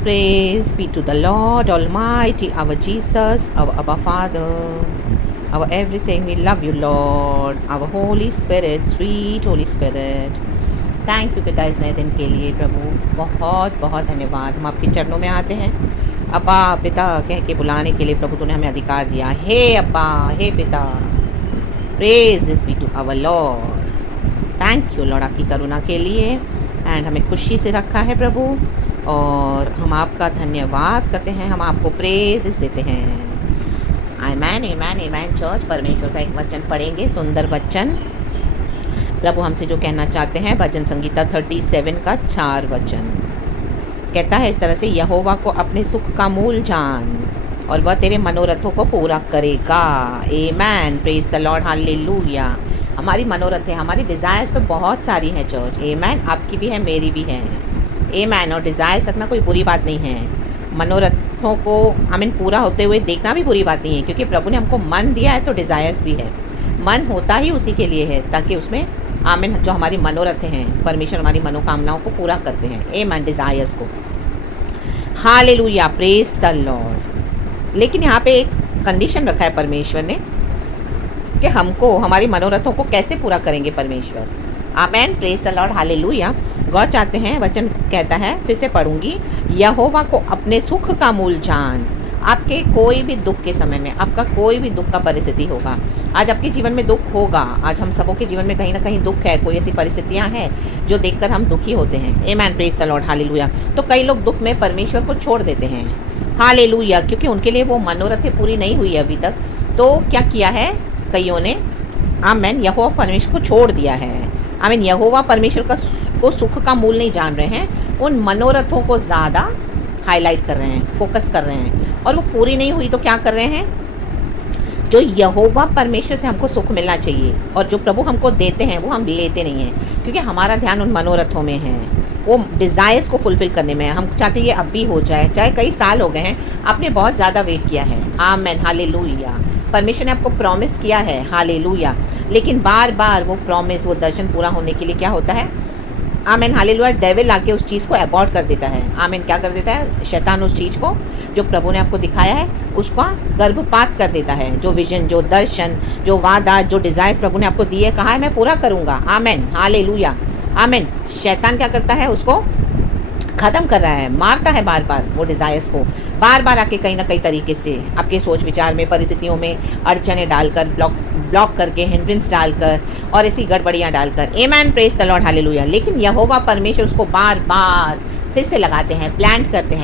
Praise be to the Lord Almighty, our Jesus, our Abba Father, our everything. We love you, Lord. Our Holy Spirit, sweet Holy Spirit. Thank you पिता इस नए दिन के लिए प्रभु, बहुत बहुत धन्यवाद। हम आपके चरणों में आते हैं अब्बा पिता कह के बुलाने के लिए प्रभु, तूने हमें अधिकार दिया। हे अब्बा, हे पिता, praise is be to our Lord. Thank you Lord आपकी करुणा के लिए, एंड हमें खुशी से रखा है प्रभु, और हम आपका धन्यवाद करते हैं, हम आपको प्रेज देते हैं। आमेन आमेन आमेन। चर्च परमेश्वर का एक वचन पढ़ेंगे, सुंदर वचन प्रभु हमसे जो कहना चाहते हैं। भजन संगीता 37 का 4 वचन कहता है इस तरह से, यहोवा को अपने सुख का मूल जान और वह तेरे मनोरथों को पूरा करेगा। आमेन, प्रेज द लॉर्ड, हालेलुया। हमारी मनोरथ है, हमारी डिज़ायर्स तो बहुत सारी हैं चर्च। आमेन, आपकी भी है, मेरी भी है। आमेन, और डिज़ायर्स रखना कोई बुरी बात नहीं है। मनोरथों को आमीन पूरा होते हुए देखना भी बुरी बात नहीं है, क्योंकि प्रभु ने हमको मन दिया है तो डिज़ायर्स भी है। मन होता ही उसी के लिए है ताकि उसमें आमीन जो हमारी मनोरथ हैं, परमेश्वर हमारी मनोकामनाओं को पूरा करते हैं। आमीन, डिज़ायर्स को। Hallelujah, praise the Lord. लेकिन यहाँ पे एक कंडीशन रखा है परमेश्वर ने कि हमको हमारी मनोरथों को कैसे पूरा करेंगे परमेश्वर। Amen, praise the Lord, hallelujah. God चाहते हैं, वचन कहता है, फिर से पढ़ूंगी, यहोवा को अपने सुख का मूल जान। आपके कोई भी दुख के समय में, आपका कोई भी दुख का परिस्थिति होगा, आज आपके जीवन में दुख होगा, आज हम सबों के जीवन में कहीं ना कहीं दुख है, कोई ऐसी परिस्थितियां हैं जो देखकर हम दुखी होते हैं। आमेन, प्रेज द लॉर्ड, हालेलुया। तो कई लोग दुख में परमेश्वर को छोड़ देते हैं, हालेलुया, क्योंकि उनके लिए वो मनोरथ पूरी नहीं हुई अभी तक। तो क्या किया है कईयों ने, आमेन, यहोवा परमेश्वर को छोड़ दिया है। आमीन, यहोवा परमेश्वर को सुख का मूल नहीं जान रहे हैं, उन मनोरथों को ज़्यादा हाईलाइट कर रहे हैं, फोकस कर रहे हैं, और वो पूरी नहीं हुई तो क्या कर रहे हैं, जो यहोवा परमेश्वर से हमको सुख मिलना चाहिए और जो प्रभु हमको देते हैं वो हम लेते नहीं हैं, क्योंकि हमारा ध्यान उन मनोरथों में है, वो डिज़ायर्स को फुलफ़िल करने में है। हम चाहते हैं ये अब भी हो जाए, चाहे कई साल हो गए हैं, आपने बहुत ज़्यादा वेट किया है। आमेन, हालेलुया। परमेश्वर ने आपको प्रॉमिस किया है, हालेलुया, लेकिन बार बार वो प्रॉमिस, वो दर्शन पूरा होने के लिए क्या होता है, आमीन, हालेलुया, डेविल आके उस चीज़ को अबॉर्ट कर देता है। आमीन, क्या कर देता है शैतान, उस चीज़ को जो प्रभु ने आपको दिखाया है उसका गर्भपात कर देता है। जो विजन, जो दर्शन, जो वादा, जो डिज़ायर्स प्रभु ने आपको दिए, कहा है मैं पूरा करूँगा। आमीन, हालेलुया। आमीन, शैतान क्या करता है, उसको ख़त्म कर रहा है, मारता है बार बार वो डिज़ायर्स को, बार बार आके कहीं ना कहीं तरीके से आपके सोच विचार में, परिस्थितियों में अड़चने डालकर, ब्लॉक करके, हिंड्रेंस डालकर और ऐसी गड़बड़ियाँ डालकर। आमेन, प्रेज द लॉर्ड, हालेलुया। लेकिन यहोवा परमेश्वर उसको बार बार फिर से लगाते हैं, प्लांट करते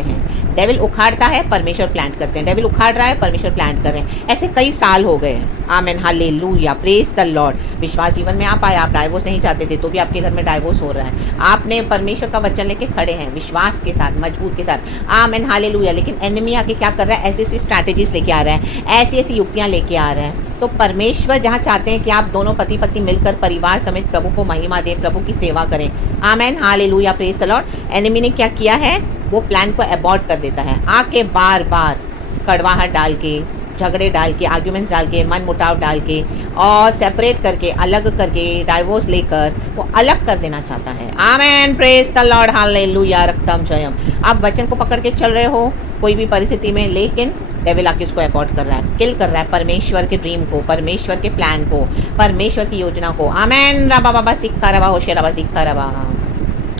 हैं। डेविल उखाड़ता है, परमेश्वर प्लांट करते हैं, डेविल उखाड़ रहा है, परमेश्वर प्लांट कर रहे हैं। ऐसे कई साल हो गए। आमीन, हालेलुया, प्रेज द लॉर्ड। विश्वास जीवन में आप आए, आप डाइवोर्स नहीं चाहते थे तो भी आपके घर में डाइवोर्स हो रहा है। आपने परमेश्वर का वचन लेके खड़े हैं विश्वास के साथ, मजबूत के साथ। आमीन, हालेलुया। लेकिन एनिमी आके क्या कर रहा है, ऐसी ऐसी स्ट्रैटेजीज लेके आ रहा है, ऐसी ऐसी युक्तियाँ लेके आ रहे हैं। तो परमेश्वर जहाँ चाहते हैं कि आप दोनों पति पत्नी मिलकर परिवार समेत प्रभु को महिमा दें, प्रभु की सेवा करें। आमीन, hallelujah, praise the Lord. Enemy ने क्या किया है, वो प्लान को अबॉर्ट कर देता है, आके बार बार कड़वाहट डाल के, झगड़े डाल के, आर्ग्यूमेंट्स डाल के, मन मुटाव डाल के और सेपरेट करके, अलग करके, डाइवोर्स लेकर वो अलग कर देना चाहता है। Amen, praise the Lord, hallelujah, रक्तम जयम। आप वचन को पकड़ के चल रहे हो कोई भी परिस्थिति में, लेकिन डेविल आके उसको अबॉर्ट कर रहा है, किल कर रहा है परमेश्वर के ड्रीम को, परमेश्वर के प्लान को, परमेश्वर की योजना को। आमेन, रबा बाबा सिक्का रबा होशे रबा सिक्का रबा,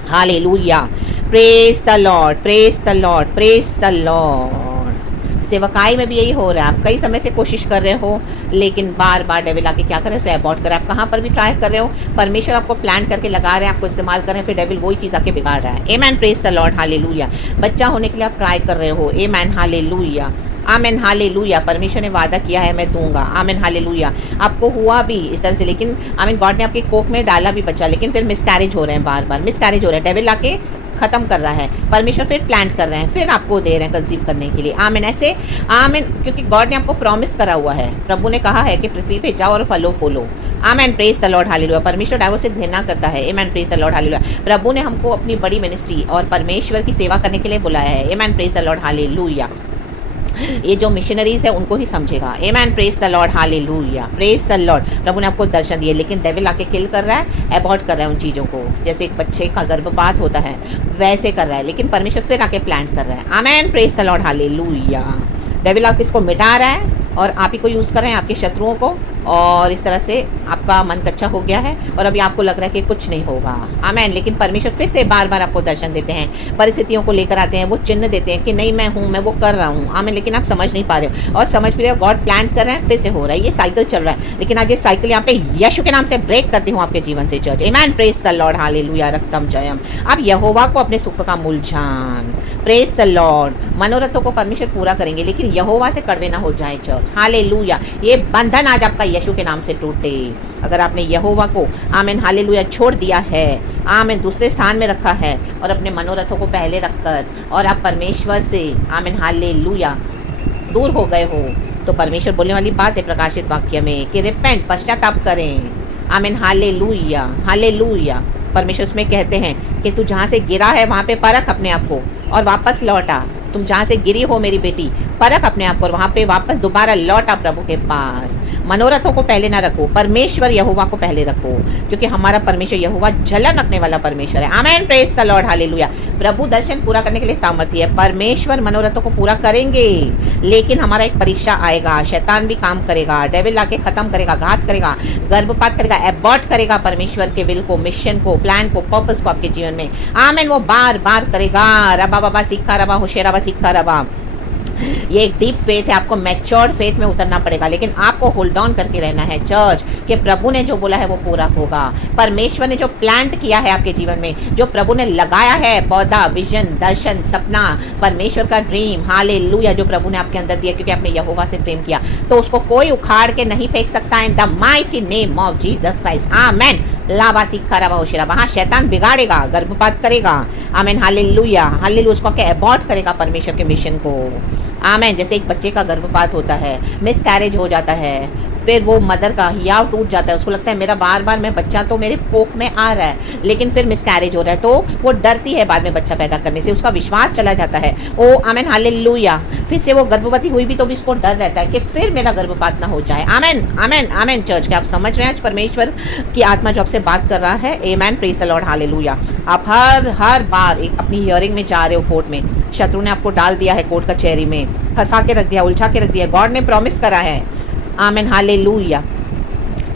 hallelujah, praise the Lord, praise the Lord, praise the Lord. सेवकाई में भी यही हो रहा है, आप कई समय से कोशिश कर रहे हो, लेकिन बार बार डेविल आके क्या कर रहे हो, उसे अबॉर्ट कर रहे हैं। आप कहाँ पर भी ट्राई कर रहे हो, परमेश्वर आपको प्लान करके लगा रहे हैं, आपको इस्तेमाल कर रहे हैं, फिर डेविल वही चीज़ आके बिगाड़ रहा है। Amen, praise the Lord, hallelujah. बच्चा होने के लिए आप ट्राई कर रहे हो, आमेन, हालेलुया, आमेन, हालेलुया। परमेश्वर ने वादा किया है मैं दूंगा। आमेन, हालेलुया। आपको हुआ भी इस तरह से, लेकिन आमीन, गॉड ने आपके कोख में डाला भी बच्चा, लेकिन फिर मिसकैरेज हो रहे हैं, बार बार मिसकैरेज हो रहे हैं, डेविल आके ख़त्म कर रहा है, परमेश्वर फिर प्लांट कर रहे हैं, फिर आपको दे रहे हैं कंसीव करने के लिए। आमीन, ऐसे आमीन, क्योंकि गॉड ने आपको प्रॉमिस करा हुआ है, प्रभु ने कहा है कि पृथ्वी पे जाओ और फलो फूलो। आमेन, प्रेज द लॉर्ड, हालेलुया। परमेश्वर डाइवोर्स से घृणा करता है। Amen, praise the Lord, hallelujah. प्रभु ने हमको अपनी बड़ी मिनिस्ट्री और परमेश्वर की सेवा करने के लिए बुलाया है। Amen, praise the Lord, hallelujah. ये जो मिशनरीज है उनको ही समझेगा। Amen, praise the Lord, hallelujah, praise the lord. प्रभु ने आपको दर्शन दिए, लेकिन डेविल आके किल कर रहा है, अबॉर्ट कर रहा है उन चीज़ों को। जैसे एक बच्चे का गर्भपात होता है वैसे कर रहा है, लेकिन परमेश्वर फिर आके प्लांट कर रहा है। Amen, praise the Lord, hallelujah. Devil आप इसको मिटा रहा है और आप ही को यूज़ कर रहे हैं, आपके शत्रुओं को, और इस तरह से आपका मन कच्चा हो गया है और अभी आपको लग रहा है कि कुछ नहीं होगा। आमेन, लेकिन परमेश्वर फिर से बार बार आपको दर्शन देते हैं, परिस्थितियों को लेकर आते हैं, वो चिन्ह देते हैं कि नहीं मैं हूँ, मैं वो कर रहा हूँ। आमेन, लेकिन आप समझ नहीं पा रहे हो, और समझ भी रहे हो गॉड प्लान कर रहे हैं, फिर से हो रहा है, ये साइकिल चल रहा है। लेकिन आज ये साइकिल यहाँ पे यीशु के नाम से ब्रेक करती हूँ आपके जीवन से church. Amen, praise the Lord, hallelujah, रक्तम जयम। आप यहोवा को अपने सुख का मूल जान, प्रेज द लॉर्ड। मनोरथों को परमेश्वर पूरा करेंगे, लेकिन यहोवा से कड़वे ना हो जाए चर्च। हालेलुया, ये बंधन आज आपका यीशु के नाम से टूटे। अगर आपने यहोवा को, आमीन, हालेलुया, छोड़ दिया है, आमीन, दूसरे स्थान में रखा है और अपने मनोरथों को पहले रखकर और आप परमेश्वर से, आमीन, हालेलुया, दूर हो गए हो, तो परमेश्वर बोलने वाली बात है प्रकाशित वाक्य में कि रिपेंट, पश्चाताप करें। आमीन, हालेलुया, हालेलुया। परमेश्वर उसमें कहते हैं कि तू जहाँ से गिरा है वहाँ पे परख अपने आप को और वापस लौटा। तुम जहाँ से गिरी हो मेरी बेटी, परख अपने आप को और वहाँ पे वापस दोबारा लौटा प्रभु के पास। मनोरथों को पहले ना रखो, परमेश्वर यहोवा को पहले रखो, क्योंकि हमारा परमेश्वर यहोवा जलन रखने वाला परमेश्वर है। Amen, praise the Lord, hallelujah. प्रभु दर्शन पूरा करने के लिए सामर्थ्य है, परमेश्वर मनोरथों को पूरा करेंगे, लेकिन हमारा एक परीक्षा आएगा, शैतान भी काम करेगा, डेविल आके खत्म करेगा, घात करेगा, गर्भपात करेगा, एबॉर्ट करेगा परमेश्वर के विल को, मिशन को, प्लान को, पर्पस को आपके जीवन में। आमेन, वो बार बार करेगा। रबा बाबा सिक्का रबा, होशेराबा सिक्का रबा। ये एक डीप फेथ है, आपको मैच्योर्ड फेथ में उतरना पड़ेगा, लेकिन आपको होल्ड ऑन करके रहना है चर्च, कि प्रभु ने जो बोला है वो पूरा होगा। परमेश्वर ने जो प्लांट किया है आपके जीवन में, जो प्रभु ने लगाया है पौधा, विजन, दर्शन, सपना, परमेश्वर का ड्रीम, हालेलुया, जो प्रभु ने आपके अंदर दिया, क्योंकि आपने यहोवा से प्रेम किया, तो उसको कोई उखाड़ के नहीं फेंक सकता। In the mighty name of Jesus Christ, amen. लाबा सिक्खा रबा होशिराबा। हाँ, शैतान बिगाड़ेगा, गर्भपात करेगा, आमेन, हालेलुया, हालेलुया, उसको क्या अबॉर्ट करेगा परमेश्वर के मिशन को। आमेन। जैसे एक बच्चे का गर्भपात होता है, मिसकैरेज हो जाता है, फिर वो मदर का हियाव टूट जाता है, उसको लगता है मेरा बार बार मैं बच्चा तो मेरे कोख में आ रहा है, लेकिन फिर मिसकैरेज हो रहा है, तो वो डरती है बाद में बच्चा पैदा करने से, उसका विश्वास चला जाता है। ओ आमेन, हालेलुया। फिर से वो गर्भवती हुई भी तो भी उसको डर रहता है कि फिर मेरा गर्भपात ना हो जाए। आमेन, आमेन, आमेन। चर्च के आप समझ रहे हैं, आज परमेश्वर की आत्मा जो आपसे बात कर रहा है। Amen, praise the Lord, hallelujah. आप हर बार एक अपनी हियरिंग में जा रहे हो, कोर्ट में शत्रु ने आपको डाल दिया है, कोर्ट कचहरी में फंसा के रख दिया, उलझा के रख दिया। गॉड ने प्रॉमिस करा है, आमेन, हालेलुया,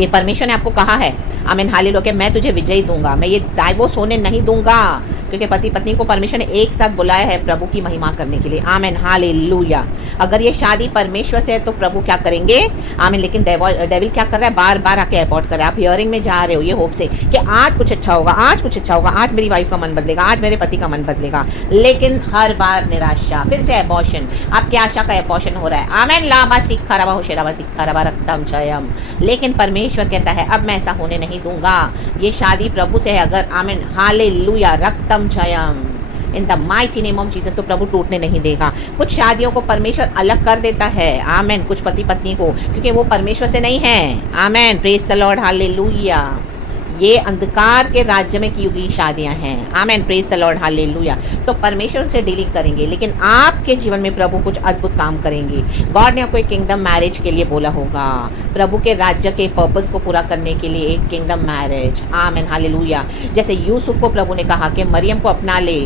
ये परमेश्वर ने आपको कहा है, आमेन, हालेलुया, मैं तुझे विजयी दूंगा, मैं ये डाइवोर्स होने नहीं दूंगा, क्योंकि पति पत्नी को परमेश्वर ने एक साथ बुलाया है प्रभु की महिमा करने के लिए। आमेन, हालेलुया। अगर ये शादी परमेश्वर से है तो प्रभु क्या करेंगे, आमीन। लेकिन डेविल क्या कर रहा है, बार बार आके अबॉर्ट कर रहा है। आप हियरिंग में जा रहे हो ये होप से कि आज कुछ अच्छा होगा, आज कुछ अच्छा होगा, आज मेरी वाइफ का मन बदलेगा, आज मेरे पति का मन बदलेगा, लेकिन हर बार निराशा, फिर से अबॉर्शन, आपकी आशा का अबॉर्शन हो रहा है। आमेन, लाबा सिक्खा रबा होशेराबा सिक्खा रबा रक्तम जयम। लेकिन परमेश्वर कहता है अब मैं ऐसा होने नहीं दूंगा, ये शादी प्रभु से है अगर, आमेन, हालेलुया, रक्तम जयम, in the mighty name of Jesus, तो प्रभु टूटने नहीं देगा। कुछ शादियों को परमेश्वर अलग कर देता है, आमेन, कुछ पति पत्नी को, क्योंकि वो परमेश्वर से नहीं है। Amen, praise the Lord, hallelujah. ये अंधकार के राज्य में की हुई शादियां हैं। आमेन, प्रेज द लॉर्ड, हालेलुया। तो परमेश्वर से डीलिंग करेंगे, लेकिन आपके जीवन में प्रभु कुछ अद्भुत काम करेंगे। गॉड ने आपको एक किंगडम मैरिज के लिए बोला होगा, प्रभु के राज्य के पर्पस को पूरा करने के लिए एक किंगडम मैरिज। आमेन, हालेलुया। जैसे यूसुफ को प्रभु ने कहा कि मरियम को अपना ले,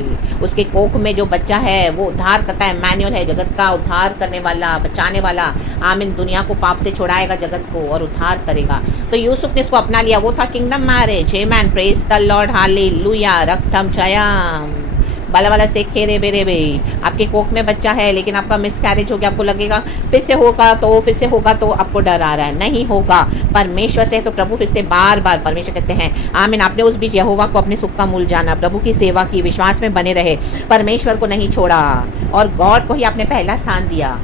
उसके कोख में जो बच्चा है वो उद्धार करता है, मैनुअल है, जगत का उद्धार करने वाला, बचाने वाला। आमीन, दुनिया को पाप से छुड़ाएगा, जगत को, और उद्धार करेगा। तो यूसुफ ने इसको अपना लिया, वो था kingdom marriage. Amen, praise the Lord, hallelujah, रक्तम जयम। बाला वाला से खेरे बेरे बे, आपके कोख में बच्चा है लेकिन आपका मिसकैरेज हो गया, आपको लगेगा फिर से होगा तो आपको डर आ रहा है, नहीं होगा। परमेश्वर से है तो प्रभु फिर से बार बार, परमेश्वर कहते हैं, आमीन, आपने उस बीच यहोवा को अपने सुख का मूल जाना, प्रभु की सेवा की, विश्वास में बने रहे, परमेश्वर को नहीं छोड़ा और गॉड को ही आपने पहला स्थान दिया।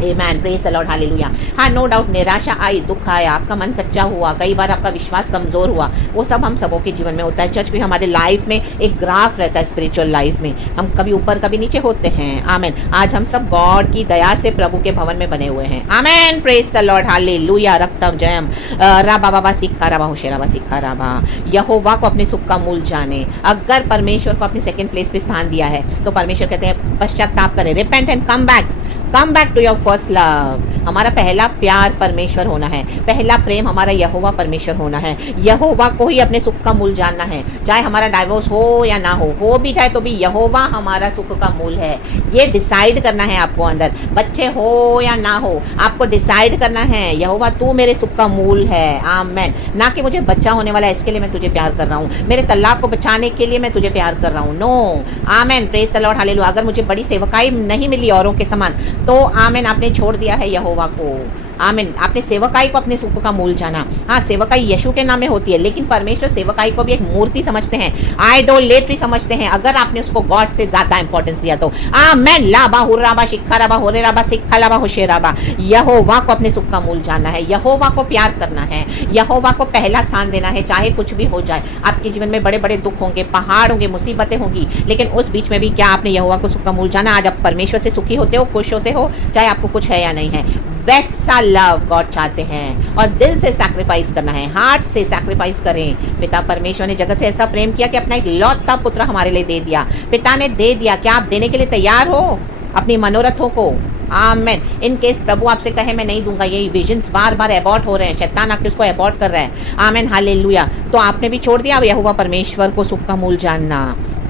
आमेन, प्रेज द लॉर्ड, हालेलुया। हाँ, नो डाउट निराशा आई, दुख आया, आपका मन कच्चा हुआ, कई बार आपका विश्वास कमज़ोर हुआ, वो सब हम सबों के जीवन में होता है चर्च, क्योंकि हमारे लाइफ में एक ग्राफ रहता है, स्पिरिचुअल लाइफ में हम कभी ऊपर कभी नीचे होते हैं। आमेन। आज हम सब गॉड की दया से प्रभु के भवन में बने हुए हैं। आमेन, प्रेज द लॉर्ड, हालेलुया, रक्तम जयम। राबा बाबा सिक्का राबा होशेराबा सिक्का राबा। यहोवा को अपने सुख का मूल जाने। अगर परमेश्वर को अपने सेकंड प्लेस पे स्थान दिया है तो परमेश्वर कहते हैं पश्चाताप करें, repent and come back, come back to your first love. हमारा पहला प्यार परमेश्वर होना है, पहला प्रेम हमारा यहोवा परमेश्वर होना है। यहोवा को ही अपने सुख का मूल जानना है, चाहे हमारा डाइवोर्स हो या ना हो भी जाए तो भी यहोवा हमारा सुख का मूल है। ये डिसाइड करना है आपको अंदर, बच्चे हो या ना हो, आपको डिसाइड करना है यहोवा तू मेरे सुख का मूल है। आमेन। ना कि मुझे बच्चा होने वाला है इसके लिए मैं तुझे प्यार कर रहा हूँ, मेरे तलाक को बचाने के लिए मैं तुझे प्यार कर रहा हूँ। No. Amen. Praise the Lord. Hallelujah. अगर मुझे बड़ी सेवकाई नहीं मिली औरों के समान तो आमेन, आपने छोड़ दिया है यहोवा को। आमीन। आपने सेवकाई को अपने सुख का मूल जाना। हाँ, सेवकाई यीशु के नाम में होती है, लेकिन परमेश्वर सेवकाई को भी एक मूर्ति समझते हैं, आइडोलेट्री समझते हैं, अगर आपने उसको गॉड से ज्यादा इंपॉर्टेंस दिया तो। आमीन। लाबा हुर्राबा शिक्खाराबा होरेराबा सिक्खालाबा होशेराबा। यहोवा को अपने सुख का मूल जानना है, यहोवा को प्यार करना है, यहोवा को पहला स्थान देना है, चाहे कुछ भी हो जाए। आपके जीवन में बड़े बड़े दुख होंगे, पहाड़ होंगे, मुसीबतें होंगी, लेकिन उस बीच में भी क्या आपने यहोवा को सुख का मूल जाना। आज आप परमेश्वर से सुखी होते हो, खुश होते हो, चाहे आपको कुछ है या नहीं है, वैसा लव गॉड चाहते हैं। और दिल से सैक्रिफाइस करना है, हार्ट से सैक्रिफाइस करें। पिता परमेश्वर ने जगत से ऐसा प्रेम किया कि अपना एक लौता पुत्र हमारे लिए दे दिया। पिता ने दे दिया, क्या आप देने के लिए तैयार हो अपनी मनोरथों को? आमेन। इन केस प्रभु आपसे कहे मैं नहीं दूंगा, यही विजन्स बार बार अबॉर्ट हो रहे हैं, शैतान आके उसको अबॉर्ट कर रहा है। आमेन। हालेलुया। तो आपने भी छोड़ दिया यहोवा परमेश्वर को सुख का मूल जानना,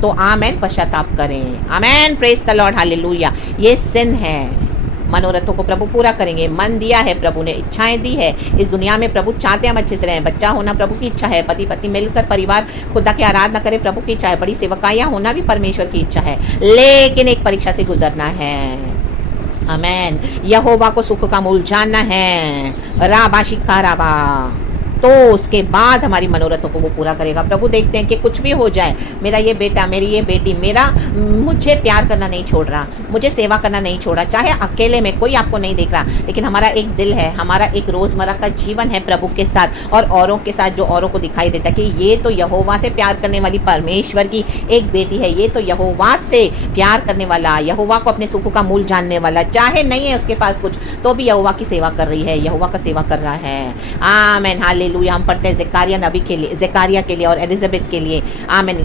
तो आमेन, पश्चाताप करें। Amen. Praise the Lord. Hallelujah. ये सिन है, मनोरथों को प्रभु पूरा करेंगे। मन दिया है प्रभु ने, इच्छाएं दी है। इस दुनिया में प्रभु चाहते हैं हम अच्छे से रहें। बच्चा होना प्रभु की इच्छा है, पति पत्नी मिलकर परिवार खुदा की आराधना करे प्रभु की इच्छा है, बड़ी सेवकाइयाँ होना भी परमेश्वर की इच्छा है, लेकिन एक परीक्षा से गुजरना है। आमेन। यहोवा को सुख का मूल जानना है। राबा शिखा राबा, तो उसके बाद हमारी मनोरथों को वो पूरा करेगा। प्रभु देखते हैं कि कुछ भी हो जाए, मेरा ये बेटा, मेरी ये बेटी, मुझे प्यार करना नहीं छोड़ रहा, मुझे सेवा करना नहीं छोड़ रहा, चाहे अकेले में कोई आपको नहीं देख रहा, लेकिन हमारा एक दिल है, हमारा एक रोज़मर्रा का जीवन है प्रभु के साथ और औरों के साथ, जो औरों को दिखाई देता है कि ये तो यहोवा से प्यार करने वाली परमेश्वर की एक बेटी है, ये तो यहोवा से प्यार करने वाला, यहोवा को अपने सुख का मूल जानने वाला, चाहे नहीं है उसके पास कुछ तो भी यहोवा की सेवा कर रही है, यहोवा का सेवा कर रहा है। आमेन। हालेलुया। हम पढ़ते हैं ज़करिया नबी के लिए, ज़करिया के लिए और एलिजाबेथ के लिए। आमेन।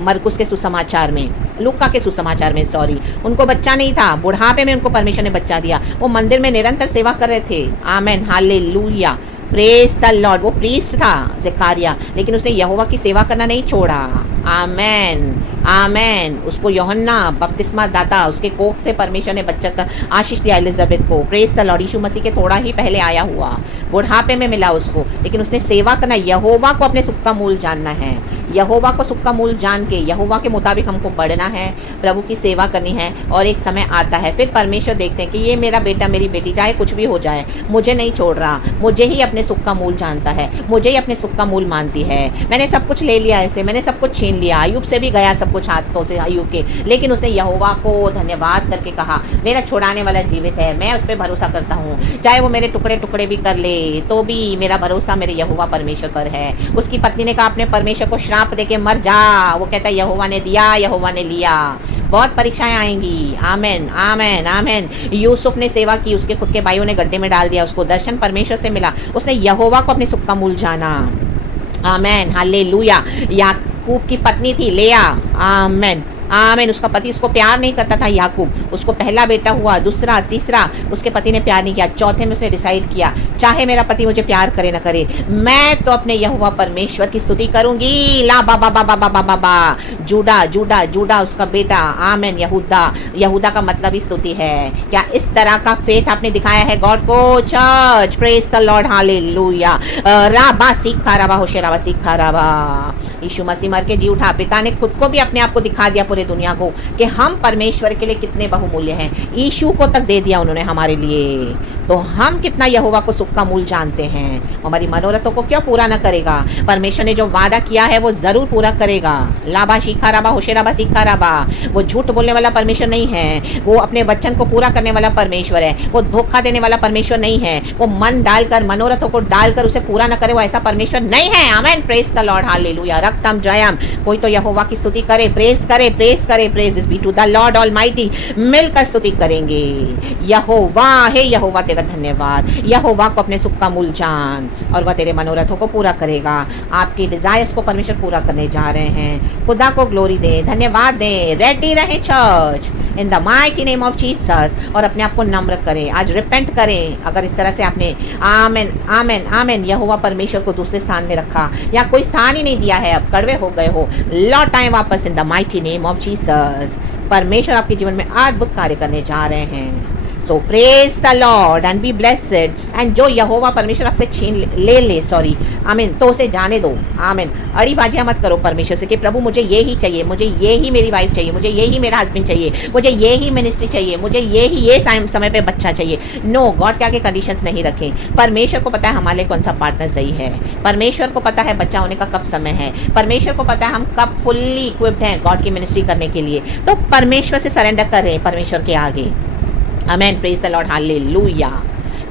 मरकुस के सुसमाचार में, लूका के सुसमाचार में, सॉरी, उनको बच्चा नहीं था, बुढ़ापे में उनको परमेश्वर ने बच्चा दिया। वो मंदिर में निरंतर सेवा कर रहे थे। आमेन। हालेलुया। Praise the Lord. वो प्रीस्ट था ज़करिया, लेकिन उसने यहोवा की सेवा करना नहीं छोड़ा। आमेन। आमेन। उसको यूहन्ना बपतिस्मा दाता, उसके कोख से परमेश्वर ने बच्चा का आशीष दिया एलिजाबेथ को। Praise the lord. यीशु मसीह के थोड़ा ही पहले आया हुआ, बुढ़ापे में मिला उसको, लेकिन उसने सेवा करना, यहोवा को अपने सुख का मूल जानना है, यहोवा को सुख का मूल जान के यहोवा के मुताबिक हमको बढ़ना है, प्रभु की सेवा करनी है। और एक समय आता है फिर परमेश्वर देखते हैं कि ये मेरा बेटा, मेरी बेटी, चाहे कुछ भी हो जाए, मुझे नहीं छोड़ रहा, मुझे ही अपने सुख का मूल जानता है, मुझे ही अपने सुख का मूल मानती है। मैंने सब कुछ ले लिया ऐसे, मैंने सब कुछ छीन लिया, अय्यूब से भी गया सब कुछ हाथों से अय्यूब के, लेकिन उसने यहोवा को धन्यवाद करके कहा मेरा छुड़ाने वाला जीवित है, मैं उस पर भरोसा करता हूँ, चाहे वो मेरे टुकड़े टुकड़े भी कर ले तो भी मेरा भरोसा मेरे यहोवा परमेश्वर पर है। उसकी पत्नी ने कहा अपने परमेश्वर को श्राप देके मर जा, वो कहता है यहोवा ने दिया, यहोवा ने लिया। बहुत परीक्षाएं आएंगी। आमेन। आमेन। आमेन। यूसुफ ने सेवा की, उसके खुद के भाइयों ने गड्ढे में डाल दिया, उसको दर्शन परमेश्वर से मिला, उसने यहोवा को अपने सुख का मूल जाना। आमेन। हालेलुया। याकूब की पत्नी थी लेया। आमेन। आमीन। उसका पति उसको प्यार नहीं करता था याकूब, उसको पहला बेटा हुआ, दूसरा, तीसरा, उसके पति ने प्यार नहीं किया, चौथे में उसने डिसाइड किया चाहे मेरा पति मुझे प्यार करे ना करे, मैं तो अपने यहोवा परमेश्वर की स्तुति करूंगी। ला बा बा बा बा बा बा बा। जूडा, जूडा, जूडा उसका बेटा। आमीन। यहूदा, यहूदा का मतलब ही स्तुति है। क्या इस तरह का फेथ आपने दिखाया है गॉड को? Church, praise the Lord. Hallelujah. राबा सीखा राबा होशे राबा सीखा राबा। यीशु मसीह मर के जी उठा, पिता ने खुद को भी अपने आप को दिखा दिया पूरे दुनिया को कि हम परमेश्वर के लिए कितने बहुमूल्य हैं। यीशु को तक दे दिया उन्होंने हमारे लिए, तो हम कितना यहोवा को सुख का मूल जानते हैं। हमारी मनोरथों को क्यों पूरा न करेगा? परमेश्वर ने जो वादा किया है वो जरूर पूरा करेगा। लाबा शिखा राबा होशे राबा सीखा राबा। वो झूठ बोलने वाला परमेश्वर नहीं है, वो अपने वचन को पूरा करने वाला परमेश्वर है, वो धोखा देने वाला परमेश्वर नहीं है, वो मन डालकर, मनोरथों को डालकर उसे पूरा न करे, वो ऐसा परमेश्वर नहीं है। आमीन। Praise the Lord. हालेलुया। रक्तम जयम। कोई तो यहोवा की स्तुति करे, प्रेज करे, प्रेज करे। Praise be to the Lord almighty. मिलकर स्तुति करेंगे। यहोवा है, यहोवा तेरा धन्यवाद। यहोवा को अपने सुख का मूल जान और वह तेरे मनोरथों को पूरा करेगा। आपकी डिजायर्स को परमेश्वर पूरा करने जा रहे हैं। खुदा को ग्लोरी दे, धन्यवाद दे। रेडी रहे church, in the mighty name of Jesus, और अपने आप को नम्र करें, आज रिपेंट करें अगर इस तरह से आपने आमेन आमेन आमेन यहोवा परमेश्वर को दूसरे स्थान में रखा या कोई स्थान ही नहीं दिया है, अब कड़वे हो गए हो, लौट आए वापस इन the mighty name of Jesus. परमेश्वर आपके जीवन में अद्भुत कार्य करने जा रहे हैं। So praise the lord and be blessed. And जो यहोवा परमेश्वर आपसे छीन ले सॉरी आमीन, तो उसे जाने दो। आमीन। अड़ी बाजियाँ मत करो परमेश्वर से कि प्रभु मुझे ये ही चाहिए, मुझे ये ही मेरी वाइफ चाहिए, मुझे ये ही मेरा हस्बैंड चाहिए, मुझे ये ही मिनिस्ट्री चाहिए, मुझे ये समय पे बच्चा चाहिए। नो, गॉड के आगे कंडीशंस नहीं रखें। परमेश्वर को पता है हमारे कौन सा पार्टनर सही है, परमेश्वर को पता है बच्चा होने का कब समय है, परमेश्वर को पता है हम कब फुल्ली इक्विप्ड हैं गॉड की मिनिस्ट्री करने के लिए। तो परमेश्वर से सरेंडर कर रहे हैं परमेश्वर के आगे। आमेन, प्रेज द लॉर्ड, हालेलुया।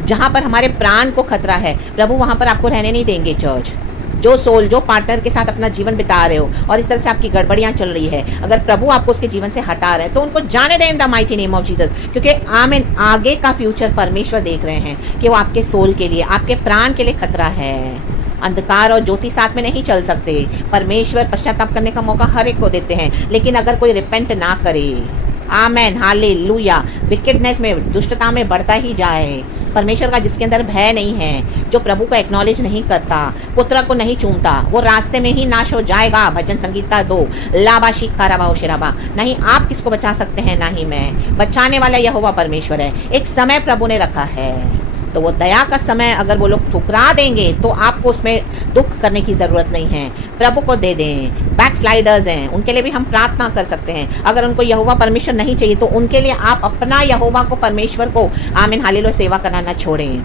जहाँ पर हमारे प्राण को खतरा है प्रभु वहाँ पर आपको रहने नहीं देंगे चर्च। जो सोल, जो पार्टनर के साथ अपना जीवन बिता रहे हो और इस तरह से आपकी गड़बड़ियाँ चल रही है, अगर प्रभु आपको उसके जीवन से हटा रहे हैं तो उनको जाने दें इन the mighty name of Jesus. क्योंकि आमीन, आगे का फ्यूचर परमेश्वर देख रहे हैं कि वो आपके सोल के लिए, आपके प्राण के लिए खतरा है। अंधकार और ज्योति साथ में नहीं चल सकते। परमेश्वर पश्चाताप करने का मौका हर एक को देते हैं, लेकिन अगर कोई रिपेंट ना करे, आमेन, हालेलुया, विकेडनेस में, दुष्टता में बढ़ता ही जाए। परमेश्वर का जिसके अंदर भय नहीं है, जो प्रभु को एक्नॉलेज नहीं करता, पुत्र को नहीं चूमता, वो रास्ते में ही नाश हो जाएगा। भजन संगीता 2, लाबा शीख खाराबा ओ शिराबा। नहीं आप किसको बचा सकते हैं, ना ही मैं। बचाने वाला यहोवा परमेश्वर है। एक समय प्रभु ने रखा है, तो वो दया का समय अगर वो लोग ठुकरा देंगे तो आपको उसमें दुख करने की ज़रूरत नहीं है, प्रभु को दे दें। बैकस्लाइडर्स हैं, उनके लिए भी हम प्रार्थना कर सकते हैं। अगर उनको यहोवा परमेश्वर नहीं चाहिए तो उनके लिए आप अपना यहोवा को, परमेश्वर को, आमीन हालेलुया, सेवा करना ना छोड़ें।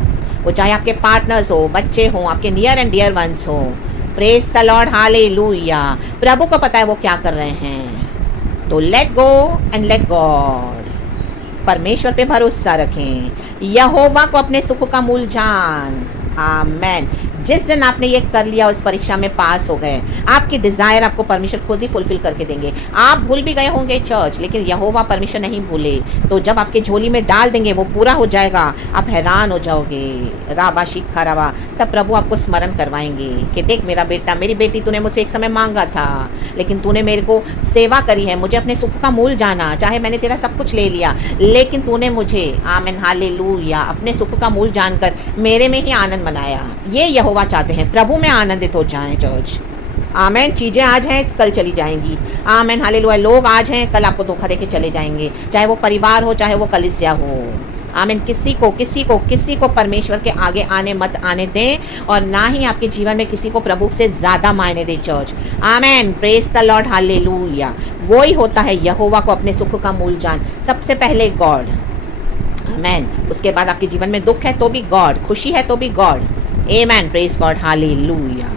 वो चाहे आपके पार्टनर्स हो, बच्चे हों, आपके नियर एंड डियर वंस हो। Praise the Lord, hallelujah. प्रभु को पता है वो क्या कर रहे हैं, तो let go and let God. परमेश्वर पे भरोसा रखें, यहोवा को अपने सुख का मूल जान। आमेन। जिस दिन आपने ये कर लिया, उस परीक्षा में पास हो गए, आपकी डिज़ायर आपको परमेश्वर खुद ही फुलफिल करके देंगे। आप भूल भी गए होंगे चर्च, लेकिन यहोवा परमेश्वर नहीं भूले, तो जब आपके झोली में डाल देंगे वो पूरा हो जाएगा, आप हैरान हो जाओगे। राबा शिखा राबा, तब प्रभु आपको स्मरण करवाएंगे कि देख मेरा बेटा, मेरी बेटी, तूने मुझसे एक समय मांगा था, लेकिन तूने मेरे को सेवा करी है, मुझे अपने सुख का मूल जाना, चाहे मैंने तेरा सब कुछ ले लिया, लेकिन तूने मुझे, आमीन हालेलुया, अपने सुख का मूल जानकर मेरे में ही आनंद मनाया। ये यहोवा चाहते हैं, प्रभु में आनंदित हो जाएं चर्च। आमेन। चीज़ें आज हैं, कल चली जाएंगी। Amen hallelujah. लोग आज हैं, कल आपको धोखा देके चले जाएंगे, चाहे वो परिवार हो, चाहे वो कलीसिया हो। आमीन। किसी को परमेश्वर के आगे आने मत आने दें, और ना ही आपके जीवन में किसी को प्रभु से ज़्यादा मायने दें church. Amen. Praise the Lord, hallelujah. वो ही होता है यहोवा को अपने सुख का मूल जान। सबसे पहले गॉड, आमेन। उसके बाद आपके जीवन में दुख है तो भी गॉड, खुशी है तो भी गॉड। आमेन, प्रेज गॉड, हालेलुया।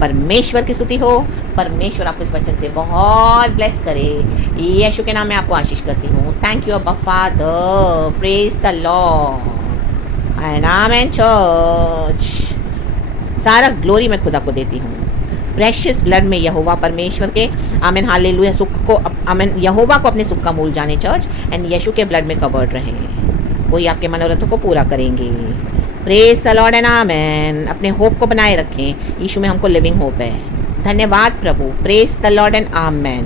परमेश्वर की स्तुति हो। परमेश्वर आपको इस वचन से बहुत ब्लेस करे। यीशु के नाम में आपको आशीष करती हूँ। थैंक यू अब्बा father, praise the lord and amen church. सारा ग्लोरी मैं खुदा को देती हूँ। प्रेशियस ब्लड में यहोवा परमेश्वर के, आमीन हालेलुया, सुख को, आमीन, यहोवा को अपने सुख का मूल जाने चर्च, एंड यीशु के ब्लड में कवर्ड रहे, वही आपके मनोरथों को पूरा करेंगे। प्रेज द लॉर्ड एंड आमेन। अपने होप को बनाए रखें, यीशु में हमको लिविंग होप है। धन्यवाद प्रभु। Praise the lord and amen.